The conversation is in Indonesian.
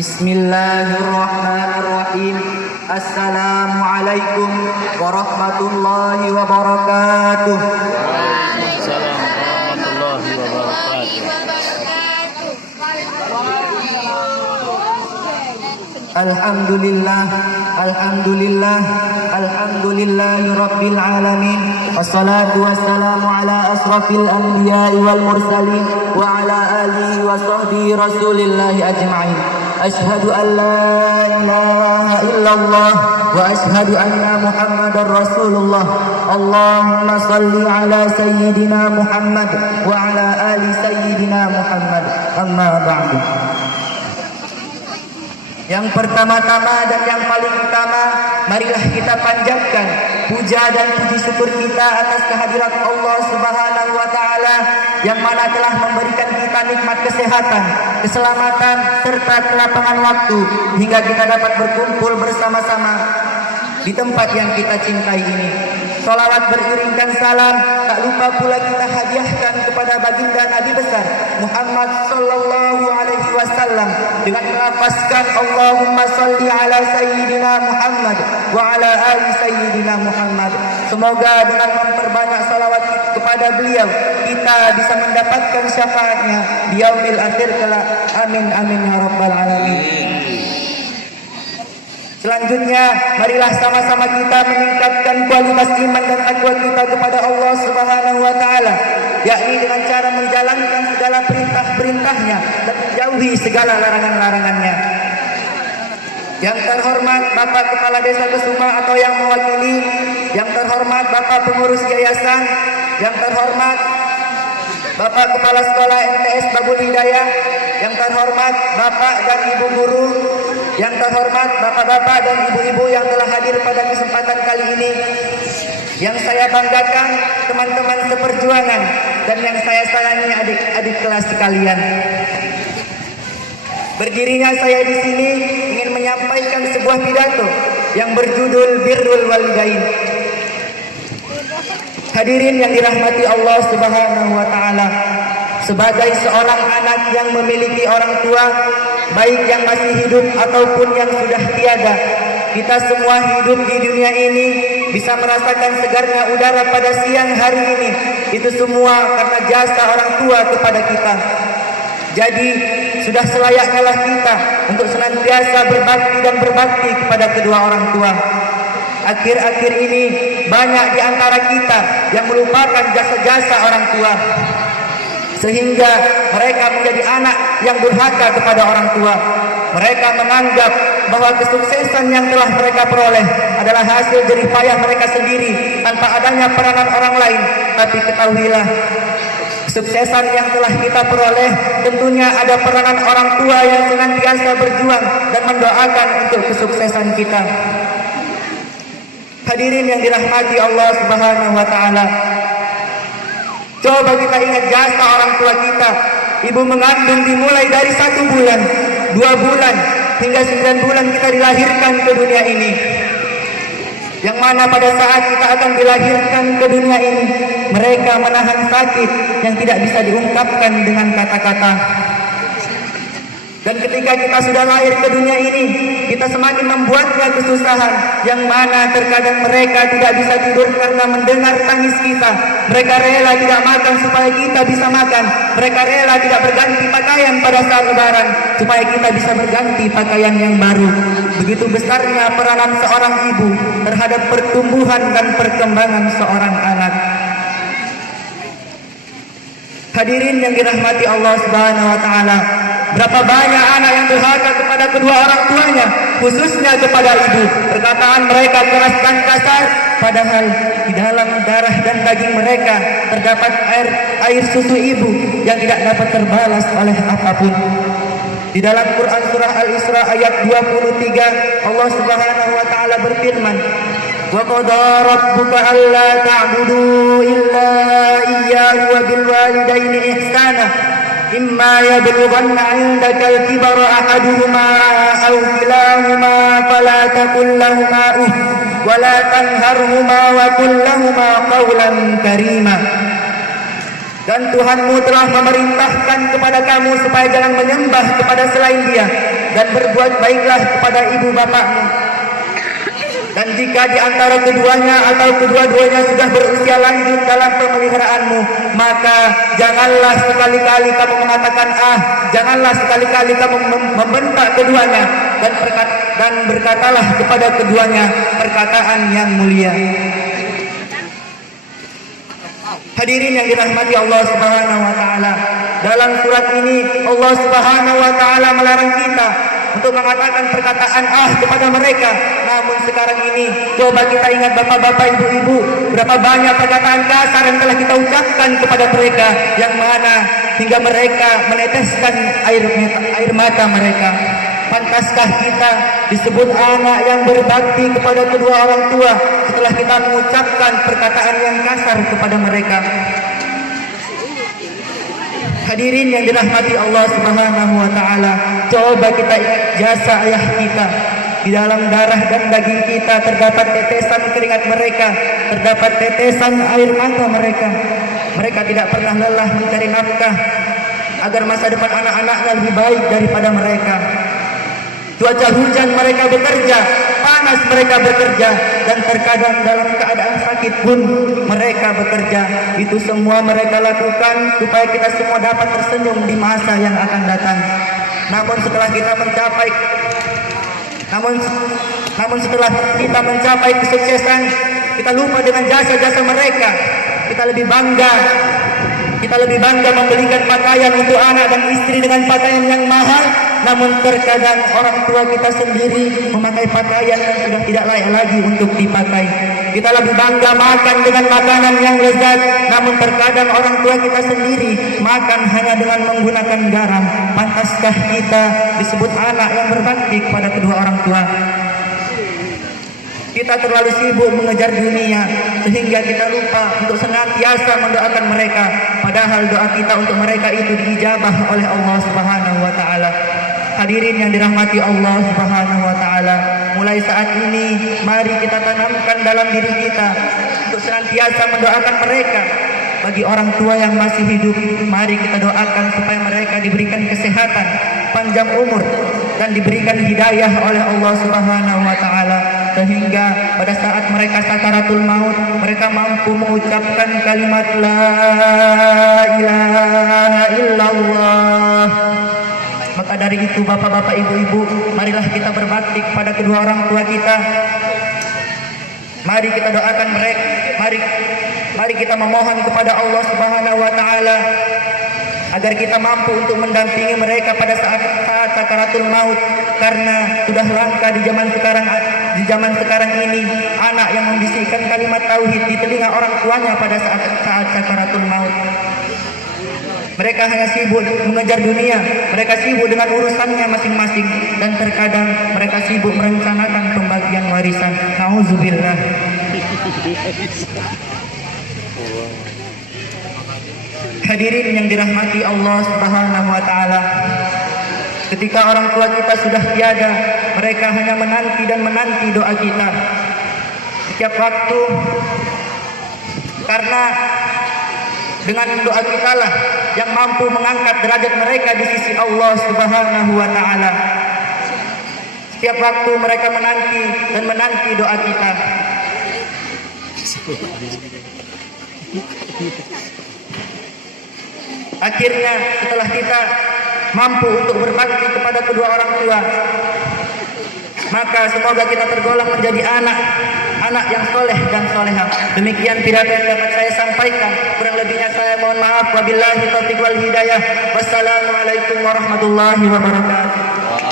Bismillahirrahmanirrahim. Assalamualaikum warahmatullahi wabarakatuh. Waalaikumsalam warahmatullahi wabarakatuh. Alhamdulillah, alhamdulillah, alhamdulillahi rabbil alamin. Wassalatu wassalamu ala asrafil anbiya'i wal mursalin wa ala alihi wa sahbihi rasulillahi ajma'in. Ashhadu an la ilaha illallah wa ashhadu anna Muhammadar Rasulullah. Allahumma salli ala sayyidina Muhammad wa ala ali sayyidina Muhammad. Amma ba'du. Yang pertama-tama dan yang paling utama, marilah kita panjatkan puja dan puji syukur kita atas kehadirat Allah Subhanahu wa taala yang mana telah memberikan kita nikmat kesehatan, keselamatan serta kelapangan waktu hingga kita dapat berkumpul bersama-sama di tempat yang kita cintai ini. Salawat beriringkan salam, tak lupa pula kita hadiahkan kepada baginda Nabi besar Muhammad sallallahu alaihi wasallam dengan melafazkan Allahumma salli ala sayyidina Muhammad wa ala ali sayyidina Muhammad. Semoga dengan memperbanyak salawat kepada beliau kita bisa mendapatkan syafaatnya di yaumil akhir kelak. Amin amin ya rabbal alamin. Selanjutnya, marilah sama-sama kita meningkatkan kualitas iman dan takwa kita kepada Allah Subhanahu wa taala, yakni dengan cara menjalankan segala perintah-perintahnya dan menjauhi segala larangan-larangannya. Yang terhormat Bapak Kepala Desa Kesuma atau yang mewakili, yang terhormat Bapak Pengurus Yayasan, yang terhormat Bapak Kepala Sekolah MTS Babul Hidayah, yang terhormat Bapak dan Ibu Guru, yang terhormat bapak-bapak dan ibu-ibu yang telah hadir pada kesempatan kali ini, yang saya banggakan teman-teman seperjuangan dan yang saya sayangi adik-adik kelas sekalian. Berdirinya saya di sini ingin menyampaikan sebuah pidato yang berjudul Birrul Walidain. Hadirin yang dirahmati Allah Subhanahu wa taala, sebagai seorang anak yang memiliki orang tua, baik yang masih hidup ataupun yang sudah tiada, kita semua hidup di dunia ini bisa merasakan segarnya udara pada siang hari ini. Itu semua karena jasa orang tua kepada kita. Jadi sudah selayaknya lah kita untuk senantiasa berbakti dan berbakti kepada kedua orang tua. Akhir-akhir ini banyak di antara kita yang melupakan jasa-jasa orang tua, sehingga mereka menjadi anak yang durhaka kepada orang tua. Mereka menganggap bahwa kesuksesan yang telah mereka peroleh adalah hasil jerih payah mereka sendiri tanpa adanya peranan orang lain. Tapi ketahuilah, kesuksesan yang telah kita peroleh tentunya ada peranan orang tua yang senantiasa berjuang dan mendoakan untuk kesuksesan kita. Hadirin yang dirahmati Allah Subhanahu wa taala, coba kita ingat jasa orang tua kita. Ibu mengandung dimulai dari 1 bulan, 2 bulan, hingga 9 bulan kita dilahirkan ke dunia ini. Yang mana pada saat kita akan dilahirkan ke dunia ini, mereka menahan sakit yang tidak bisa diungkapkan dengan kata-kata. Dan ketika kita sudah lahir ke dunia ini, kita semakin membuatnya kesusahan, yang mana terkadang mereka tidak bisa tidur karena mendengar tangis kita. Mereka rela tidak makan supaya kita bisa makan. Mereka rela tidak berganti pakaian pada saat lebaran supaya kita bisa berganti pakaian yang baru. Begitu besarnya peranan seorang ibu terhadap pertumbuhan dan perkembangan seorang anak. Hadirin yang dirahmati Allah Subhanahu wa taala, berapa banyak anak yang durhaka kepada kedua orang tuanya, khususnya kepada ibu. Perkataan mereka keras dan kasar, padahal di dalam darah dan daging mereka terdapat air susu ibu yang tidak dapat terbalas oleh apapun. Di dalam Quran surah Al-Isra ayat 23, Allah Subhanahu wa taala berfirman, "Wa qadara rabbuka alla ta'budu illa iyyahu wa bil walidaini ihsana. إما يبلغن عندك الكبر أحدهما أو كلاهما فلا تقل لهما أف ولا تنهرهما وقل لهما قولا كريما." Dan Tuhanmu telah memerintahkan kepada kamu supaya jangan menyembah kepada selain Dia. dan berbuat baiklah kepada ibu bapakmu. Dan jika di antara keduanya atau kedua-duanya sudah berusia lanjut dalam pemeliharaanmu, maka janganlah sekali-kali kamu mengatakan janganlah sekali-kali kamu membentak keduanya, dan berkatalah kepada keduanya perkataan yang mulia. Hadirin yang dirahmati Allah Subhanahu wa taala, dalam surat ini Allah Subhanahu wa taala melarang kita untuk mengatakan perkataan kepada mereka. Namun sekarang ini coba kita ingat bapak-bapak, ibu-ibu, berapa banyak perkataan kasar yang telah kita ucapkan kepada mereka, yang mana hingga mereka meneteskan air mata mereka. Pantaskah kita disebut anak yang berbakti kepada kedua orang tua setelah kita mengucapkan perkataan yang kasar kepada mereka? Hadirin yang dirahmati Allah Subhanahu wa taala, coba kita ingat jasa ayah kita. Di dalam darah dan daging kita terdapat tetesan keringat mereka, terdapat tetesan air mata mereka. Mereka tidak pernah lelah mencari nafkah agar masa depan anak-anaknya lebih baik daripada mereka. Cuaca hujan mereka bekerja, panas mereka bekerja, dan terkadang dalam keadaan sakit pun mereka bekerja. Itu semua mereka lakukan supaya kita semua dapat tersenyum di masa yang akan datang. Namun setelah kita mencapai kesuksesan, kita lupa dengan jasa-jasa mereka. Kita lebih bangga membelikan pakaian untuk anak dan istri dengan pakaian yang mahal. Namun terkadang orang tua kita sendiri memakai pakaian yang sudah tidak layak lagi untuk dipakai. Kita lebih bangga makan dengan makanan yang lezat, namun terkadang orang tua kita sendiri makan hanya dengan menggunakan garam. Pantaskah kita disebut anak yang berbakti kepada kedua orang tua? Kita terlalu sibuk mengejar dunia sehingga kita lupa untuk senantiasa mendoakan mereka, padahal doa kita untuk mereka itu diijabah oleh Allah Subhanahu wa taala. Hadirin yang dirahmati Allah Subhanahu wa taala, mulai saat ini mari kita tanamkan dalam diri kita untuk senantiasa mendoakan mereka. Bagi orang tua yang masih hidup, mari kita doakan supaya mereka diberikan kesehatan, panjang umur, dan diberikan hidayah oleh Allah Subhanahu wa taala, sehingga pada saat mereka sakaratul maut, mereka mampu mengucapkan kalimat la ilaha illallah. Maka dari itu bapak-bapak, ibu-ibu, marilah kita berbakti kepada kedua orang tua kita. Mari kita doakan mereka, mari kita memohon kepada Allah Subhanahu wa taala agar kita mampu untuk mendampingi mereka pada saat sakaratul maut, karena sudah langka di zaman sekarang ini anak yang membisikkan kalimat tauhid di telinga orang tuanya pada saat sakaratul maut. Mereka hanya sibuk mengejar dunia, mereka sibuk dengan urusannya masing-masing, dan terkadang mereka sibuk merencanakan pembagian warisan. Nauzubillah. Hadirin yang dirahmati Allah Subhanahu wa taala, ketika orang tua kita sudah tiada, mereka hanya menanti dan menanti doa kita setiap waktu, karena dengan doa kita lah yang mampu mengangkat derajat mereka di sisi Allah Subhanahu wa taala. Setiap waktu mereka menanti dan menanti doa kita. Akhirnya setelah kita mampu untuk berbakti kepada kedua orang tua, maka semoga kita tergolong menjadi anak yang soleh dan solehah. Demikian pidato yang dapat saya sampaikan. Kurang lebihnya saya mohon maaf. Wabillahi taufiq wal hidayah. Wassalamualaikum warahmatullahi wabarakatuh.